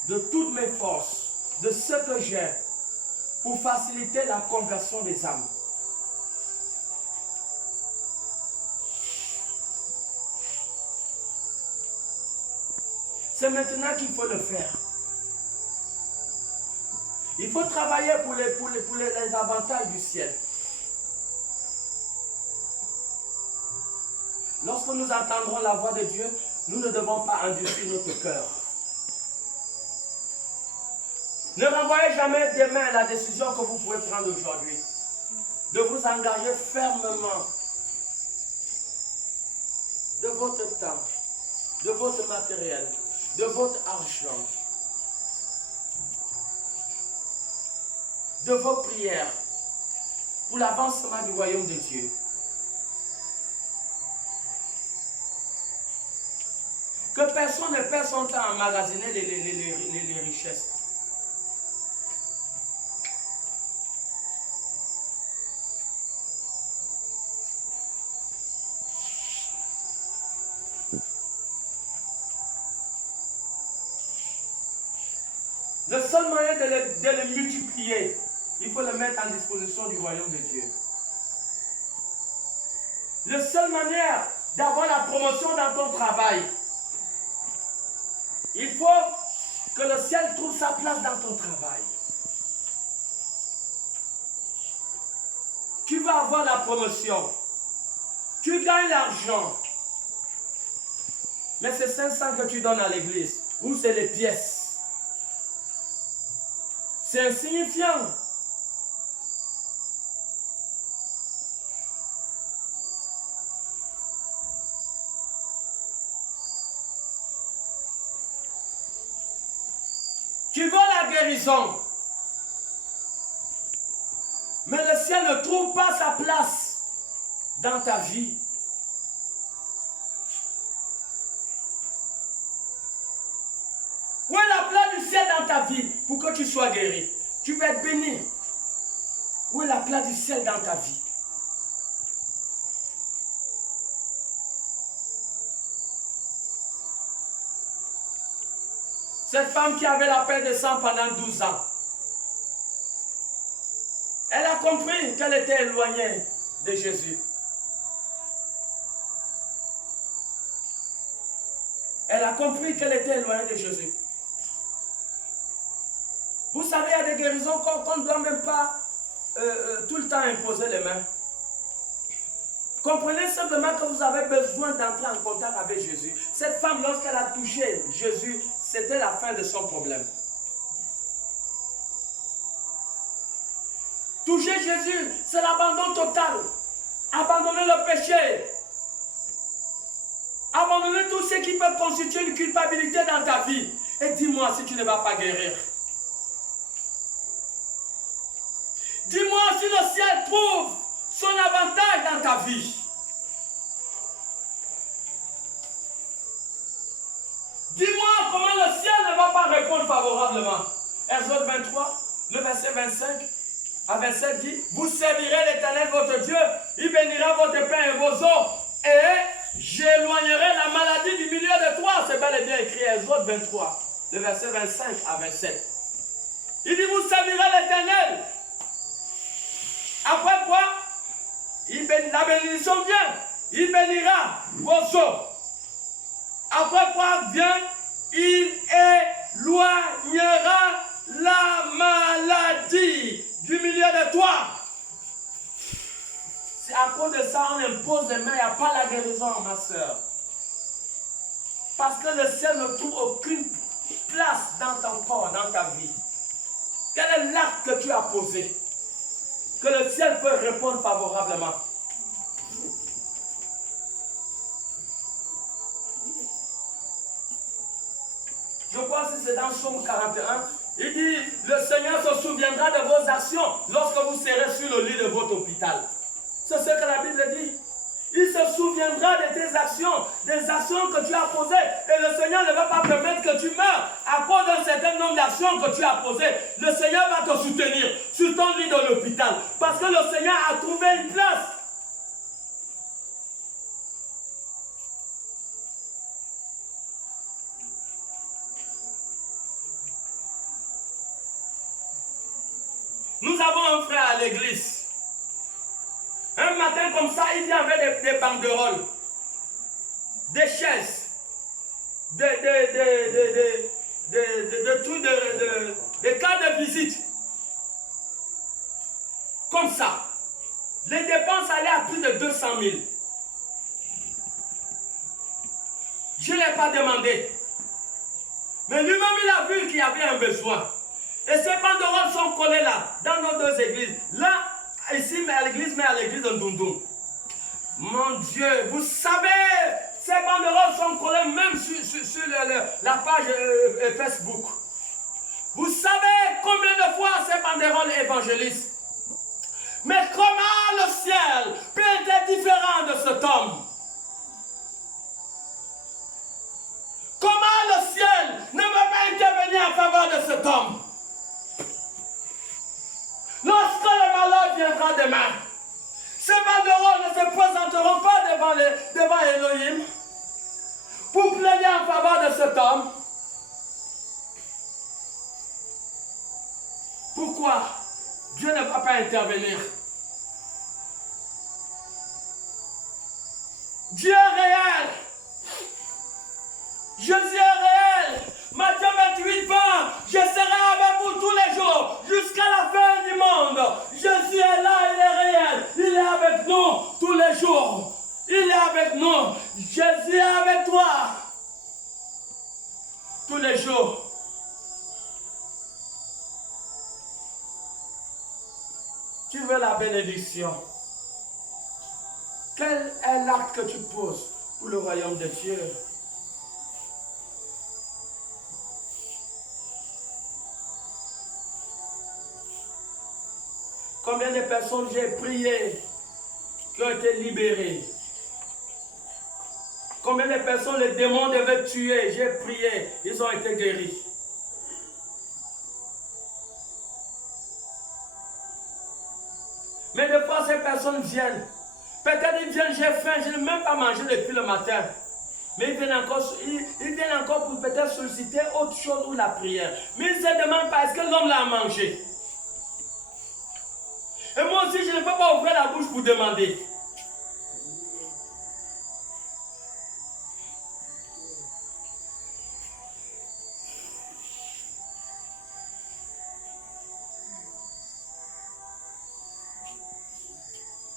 de toutes mes forces, de ce que j'ai, pour faciliter la conversion des âmes. C'est maintenant qu'il faut le faire. Il faut travailler pour les avantages du ciel. Lorsque nous entendrons la voix de Dieu, nous ne devons pas endurcir notre cœur. Ne renvoyez jamais demain la décision que vous pouvez prendre aujourd'hui. De vous engager fermement de votre temps, de votre matériel, de votre argent, de vos prières pour l'avancement du royaume de Dieu. Que personne ne perd son temps à emmagasiner les richesses. Le seul moyen de les multiplier, il faut le mettre en disposition du royaume de Dieu. La seule manière d'avoir la promotion dans ton travail, il faut que le ciel trouve sa place dans ton travail. Tu vas avoir la promotion. Tu gagnes l'argent. Mais c'est 500 que tu donnes à l'église. Ou c'est les pièces. C'est insignifiant. Tu veux la guérison. Mais le ciel ne trouve pas sa place dans ta vie. Où est la place du ciel dans ta vie pour que tu sois guéri? Tu vas être béni. Où est la place du ciel dans ta vie? Cette femme qui avait la paix de sang pendant 12 ans, elle a compris qu'elle était éloignée de Jésus. Elle a compris qu'elle était éloignée de Jésus. Vous savez, il y a des guérisons qu'on ne doit même pas tout le temps imposer les mains. Comprenez simplement que vous avez besoin d'entrer en contact avec Jésus. Cette femme, lorsqu'elle a touché Jésus, c'était la fin de son problème. Toucher Jésus, c'est l'abandon total. Abandonner le péché. Abandonner tout ce qui peut constituer une culpabilité dans ta vie. Et dis-moi si tu ne vas pas guérir. Dis-moi si le ciel trouve son avantage dans ta vie. Dis-moi comment le ciel ne va pas répondre favorablement. Exode 23, le verset 25 à 27 dit, vous servirez l'Éternel votre Dieu, il bénira votre pain et vos eaux, et j'éloignerai la maladie du milieu de toi. C'est bel et bien écrit Exode 23, le verset 25 à 27. Il dit, vous servirez l'Éternel. Après quoi, la bénédiction vient, il bénira vos eaux. Après quoi vient, il éloignera la maladie du milieu de toi. C'est à cause de ça on impose les mains, il n'y a pas la guérison, ma soeur. Parce que le ciel ne trouve aucune place dans ton corps, dans ta vie. Quel est l'acte que tu as posé? Que le ciel peut répondre favorablement. Je crois que c'est dans Somme 41. Il dit, le Seigneur se souviendra de vos actions lorsque vous serez sur le lit de votre hôpital. C'est ce que la Bible dit. Il se souviendra de tes actions, des actions que tu as posées. Et le Seigneur ne va pas permettre que tu meurs à cause d'un certain nombre d'actions que tu as posées. Le Seigneur va te soutenir sur ton lit de l'hôpital. Parce que le Seigneur a trouvé une place. Nous avons un frère à l'église. Un matin comme ça, il vient avec des banderoles, des chaises, des cartes de visite. Comme ça. Les dépenses allaient à plus de 200 000. Je ne l'ai pas demandé. Mais lui-même, il a vu qu'il y avait un besoin. Et ces banderoles sont collées là, dans nos deux églises. Là, ici, mais à l'église de Ndundum. Mon Dieu, vous savez, ces banderoles sont collées même sur la page Facebook. Vous savez combien de fois ces banderoles évangélisent. Mais comment le ciel peut être différent de cet homme? Comment le ciel ne va pas intervenir en faveur de cet homme? Lorsque le malheur viendra demain, ces banderoles ne se présenteront pas devant Elohim pour plaider en faveur de cet homme. Pourquoi Dieu ne va pas intervenir? Dieu est réel. Jésus est réel. Matthieu 28, 20, je serai avec vous tous les jours, jusqu'à la fin du monde. Jésus est là, il est réel. Il est avec nous tous les jours. Il est avec nous. Jésus est avec toi tous les jours. Tu veux la bénédiction. Quel est l'acte que tu poses pour le royaume de Dieu? Combien de personnes j'ai prié qui ont été libérées? Combien de personnes les démons devaient tuer? J'ai prié, ils ont été guéris. Mais des fois, ces personnes viennent. Peut-être ils viennent, j'ai faim, je n'ai même pas mangé depuis le matin. Mais ils viennent encore pour peut-être solliciter autre chose ou la prière. Mais ils ne se demandent pas, est-ce que l'homme l'a mangé? Et moi aussi, je ne peux pas ouvrir la bouche pour demander.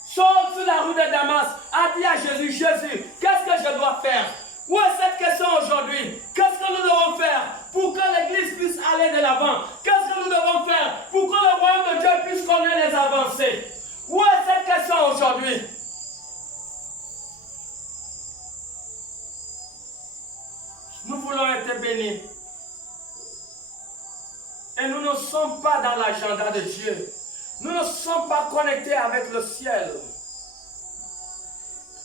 Saute sur la rue de Damas a dit à Jésus, Jésus, qu'est-ce que je dois faire? Où est cette question aujourd'hui? Qu'est-ce que nous devons faire pour que l'Église puisse aller de l'avant? Qu'est-ce que nous devons faire pour que le royaume de Dieu puisse connaître les avancées? Où est cette question aujourd'hui? Nous voulons être bénis. Et nous ne sommes pas dans l'agenda de Dieu. Nous ne sommes pas connectés avec le ciel.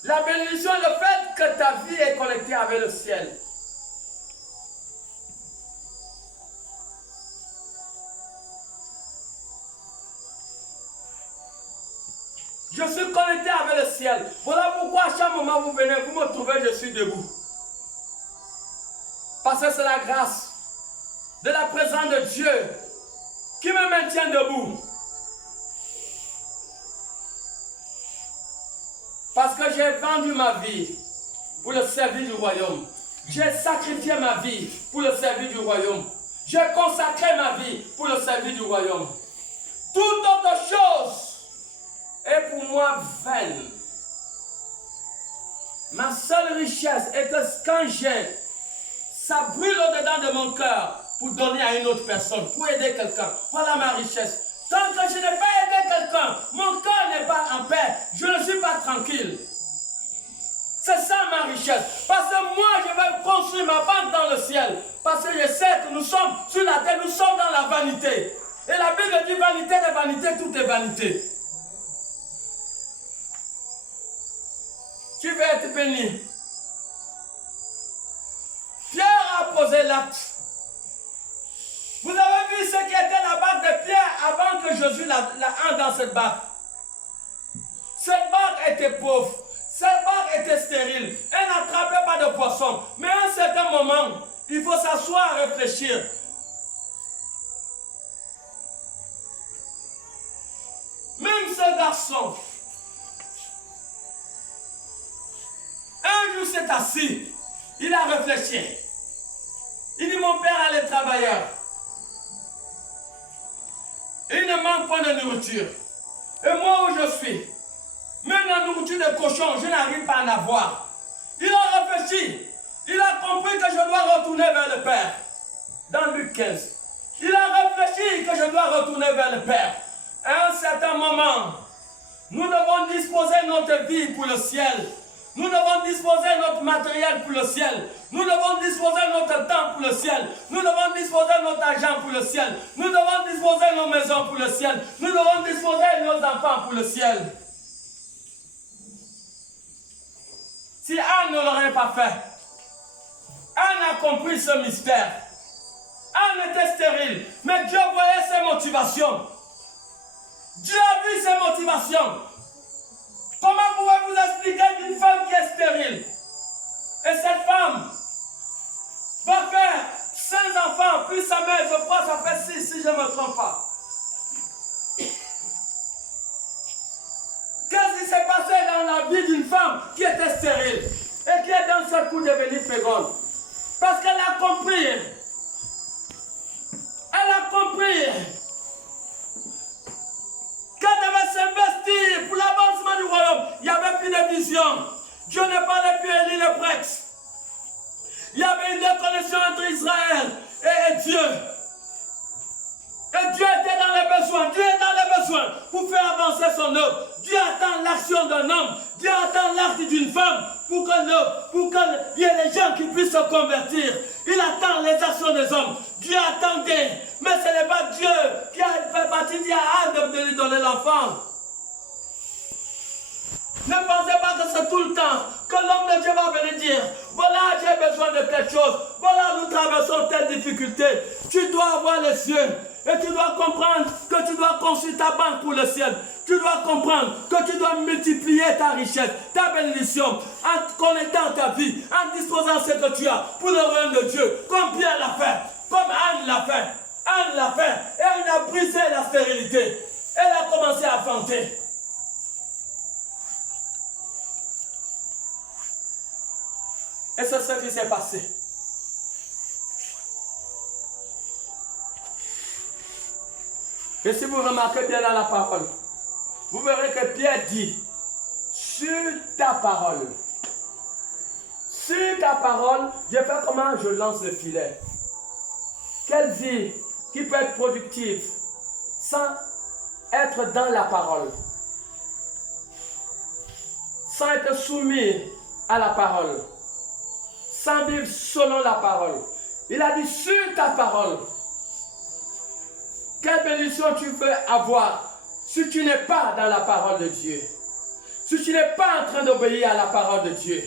La bénédiction est le fait que ta vie est connectée avec le ciel. Je suis connecté avec le ciel. Voilà pourquoi à chaque moment vous venez, vous me trouvez, je suis debout. Parce que c'est la grâce de la présence de Dieu qui me maintient debout. Parce que j'ai vendu ma vie pour le service du royaume. J'ai sacrifié ma vie pour le service du royaume. J'ai consacré ma vie pour le service du royaume. Toute autre chose est pour moi vaine. Ma seule richesse est que quand j'ai, ça brûle au-dedans de mon cœur pour donner à une autre personne, pour aider quelqu'un. Voilà ma richesse. Tant que je n'ai pas aidé quelqu'un, mon cœur n'est pas en paix, je ne suis pas tranquille. C'est ça ma richesse. Parce que moi, je vais construire ma banque dans le ciel. Parce que je sais que nous sommes sur la terre, nous sommes dans la vanité. Et la Bible dit vanité de vanité, tout est vanité. Tu veux être béni. Pierre a posé l'acte. Vous avez vu ce qui était la barque de Pierre avant que Jésus la entre dans cette barque. Cette barque était pauvre. Cette barque était stérile. Elle n'attrapait pas de poissons. Mais à un certain moment, il faut s'asseoir et réfléchir. Même ce garçon, un jour s'est assis. Il a réfléchi. Il dit, mon père a les travailleurs. Il ne manque pas de nourriture. Et moi où je suis, même la nourriture de cochon, je n'arrive pas à en avoir. Il a réfléchi. Il a compris que je dois retourner vers le Père. Dans Luc 15. Il a réfléchi que je dois retourner vers le Père. À un certain moment, nous devons disposer notre vie pour le ciel. Nous devons disposer notre matériel pour le ciel. Nous devons disposer notre temps pour le ciel. Nous devons disposer notre argent pour le ciel. Nous devons disposer nos maisons pour le ciel. Nous devons disposer nos enfants pour le ciel. Si Anne ne l'aurait pas fait, Anne a compris ce mystère. Anne était stérile, mais Dieu voyait ses motivations. Dieu a vu ses motivations. Comment pouvez-vous expliquer qu'une femme qui est stérile, et cette femme va faire 5 enfants, plus sa mère, je crois, ça fait 6, si je ne me trompe pas. Qu'est-ce qui s'est passé dans la vie d'une femme qui était stérile et qui est dans ce coup devenue féconde? Parce qu'elle a compris. Elle a compris qu'elle devait s'investir pour l'avancement du royaume. Il n'y avait plus de vision. Dieu ne parlait plus à Élie le prêtre. Il y avait une déconnexion entre Israël et Dieu. Et Dieu était dans les besoins. Dieu est dans les besoins pour faire avancer son œuvre. Dieu attend l'action d'un homme. Dieu attend l'acte d'une femme pour qu'il y ait des gens qui puissent se convertir. Il attend les actions des hommes. Dieu attendait. Mais ce n'est pas Dieu qui a fait partie de lui donner l'enfant. Ne pensez pas que c'est tout le temps que l'homme de Dieu va venir dire, voilà, j'ai besoin de quelque chose. Voilà, nous traversons telle difficulté. Tu dois avoir les yeux. Et tu dois comprendre que tu dois construire ta banque pour le ciel. Tu dois comprendre que tu dois multiplier ta richesse, ta bénédiction, en connectant ta vie, en disposant ce que tu as pour le royaume de Dieu. Comme Pierre l'a fait, comme Anne l'a fait. Anne l'a fait. Et elle a brisé la stérilité. Elle a commencé à fanter. Et c'est ce qui s'est passé. Et si vous remarquez bien dans la parole, vous verrez que Pierre dit, sur ta parole. Sur ta parole, je fais comment je lance le filet. Quelle vie qui peut être productive sans être dans la parole, sans être soumis à la parole, sans vivre selon la parole. Il a dit sur ta parole. Quelle bénédiction tu veux avoir si tu n'es pas dans la parole de Dieu, si tu n'es pas en train d'obéir à la parole de Dieu.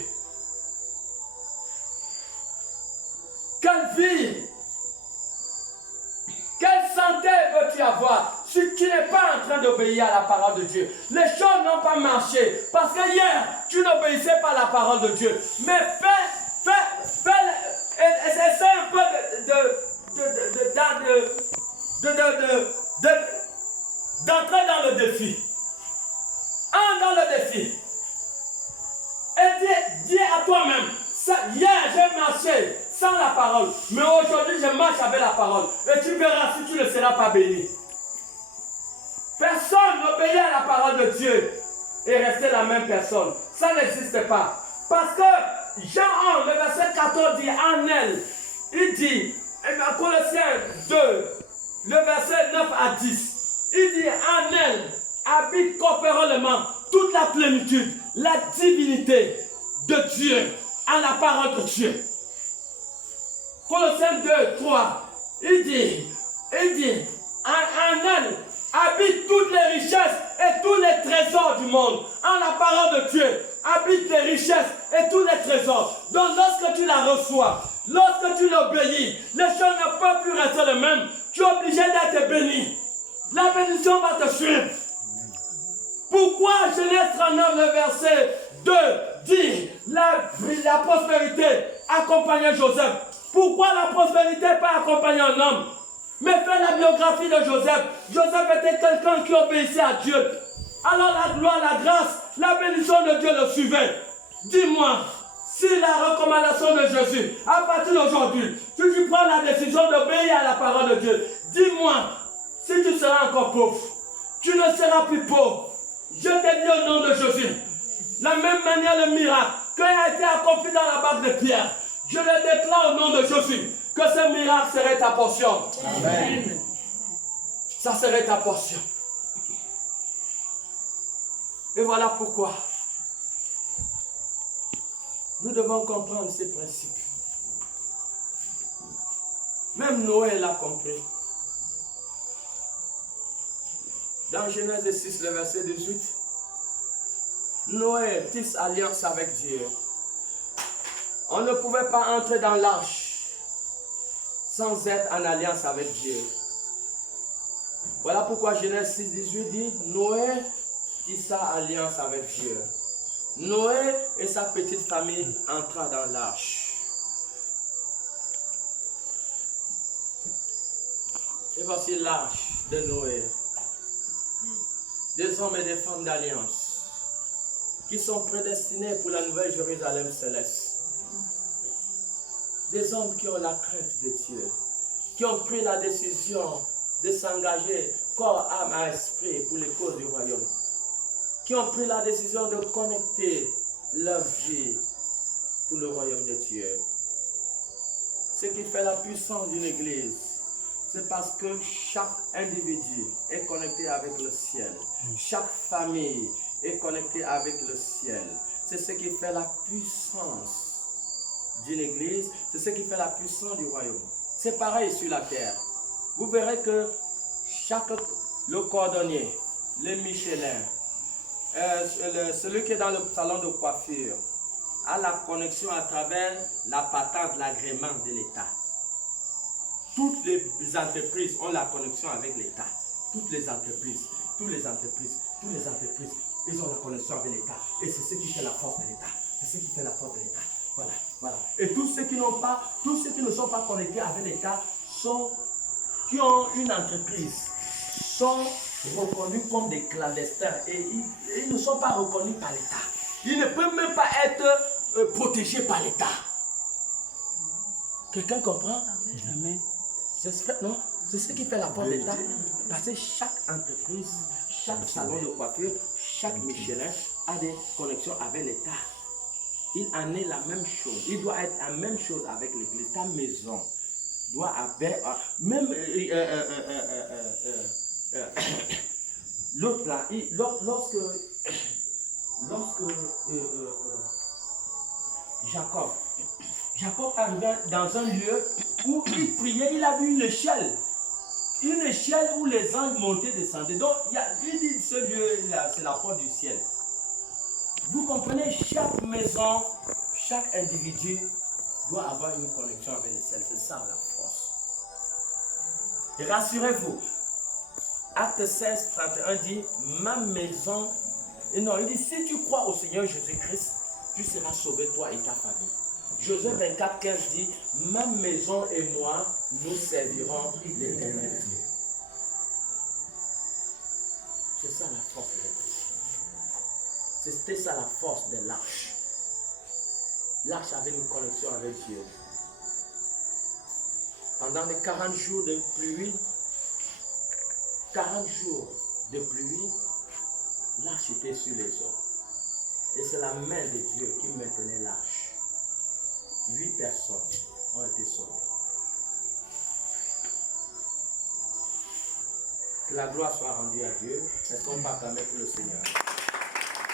Quelle vie, quelle santé veux-tu avoir si tu n'es pas en train d'obéir à la parole de Dieu? Les choses n'ont pas marché parce que hier, tu n'obéissais pas à la parole de Dieu. Mais essaie un peu d'entrer dans le défi. Entre dans le défi. Et dis à toi-même, hier j'ai marché sans la parole, mais aujourd'hui je marche avec la parole. Et tu verras si tu ne seras pas béni. Personne n'obéit à la parole de Dieu et rester la même personne. Ça n'existe pas. Parce que Jean 11, le verset 14 dit en elle. Il dit, dans Colossiens 2, le verset 9 à 10, il dit en elle habite corporellement toute la plénitude, la divinité de Dieu, en la parole de Dieu. Colossiens 2, 3, il dit, en elle habitent toutes les richesses et tous les trésors du monde. En la parole de Dieu habitent les richesses et tous les trésors. Donc lorsque tu la reçois, lorsque tu l'obéis, les choses ne peuvent plus rester les mêmes. Tu es obligé d'être béni. La bénédiction va te suivre. Pourquoi Genèse 39, le verset 2 dit la prospérité accompagnait Joseph? Pourquoi la prospérité pas accompagner un homme? Mais fais la biographie de Joseph. Joseph était quelqu'un qui obéissait à Dieu. Alors la gloire, la grâce, la bénédiction de Dieu le suivait. Dis-moi, si la recommandation de Jésus, à partir d'aujourd'hui, si tu prends la décision d'obéir à la parole de Dieu, dis-moi, si tu seras encore pauvre, tu ne seras plus pauvre. Je te dis au nom de Jésus, la même manière le miracle qui a été accompli dans la barque de Pierre, je le déclare au nom de Jésus, que ce miracle serait ta portion. Amen. Ça serait ta portion. Et voilà pourquoi nous devons comprendre ces principes. Même Noé l'a compris. Dans Genèse 6, le verset 18, Noé tisse alliance avec Dieu. On ne pouvait pas entrer dans l'arche sans être en alliance avec Dieu. Voilà pourquoi Genèse 6, 18 dit, Noé tissa alliance avec Dieu. Noé et sa petite famille entrèrent dans l'arche. Et voici l'arche de Noé. Des hommes et des femmes d'alliance qui sont prédestinés pour la nouvelle Jérusalem céleste. Des hommes qui ont la crainte de Dieu, qui ont pris la décision de s'engager corps, âme et esprit pour les causes du royaume, qui ont pris la décision de connecter leur vie pour le royaume de Dieu. Ce qui fait la puissance d'une église, c'est parce que chaque individu est connecté avec le ciel. Chaque famille est connectée avec le ciel. C'est ce qui fait la puissance d'une église, c'est ce qui fait la puissance du royaume. C'est pareil sur la terre. Vous verrez que le cordonnier, le Michelin, celui qui est dans le salon de coiffure, a la connexion à travers la patente, l'agrément de l'État. Toutes les entreprises ont la connexion avec l'État. Toutes les entreprises, ils ont la connexion avec l'État. Et c'est ce qui fait la force de l'État. C'est ce qui fait la force de l'État. Voilà, voilà. Et tous ceux qui ne sont pas connectés avec l'État, qui ont une entreprise, sont reconnus comme des clandestins. Et ils ne sont pas reconnus par l'État. Ils ne peuvent même pas être protégés par l'État. Quelqu'un comprend? Amen. Non? C'est ce qui fait la force de l'État. Parce que chaque entreprise, chaque salon de coiffure, chaque Michelin a des connexions avec l'État, il en est la même chose. Il doit être la même chose avec l'Église. Ta maison doit avoir, même l'autre là, lorsque Jacob arrivait dans un lieu où il priait, il a vu une échelle où les anges montaient, descendaient. Donc il dit ce lieu là, c'est la porte du ciel. Vous comprenez, chaque maison, chaque individu doit avoir une connexion avec le ciel. C'est ça la force. Et rassurez-vous, Acte 16, 31 dit, ma maison, et non, il dit, si tu crois au Seigneur Jésus-Christ, tu seras sauvé, toi et ta famille. Josué 24, 15 dit, ma maison et moi, nous servirons l'Éternel Dieu. C'est ça la force de l'Église. C'était ça la force de l'arche. L'arche avait une connexion avec Dieu. Pendant les 40 jours de pluie, 40 jours de pluie, l'arche était sur les eaux. Et c'est la main de Dieu qui maintenait l'arche. 8 personnes ont été sauvées. Que la gloire soit rendue à Dieu. Est-ce qu'on va acclamer pour le Seigneur?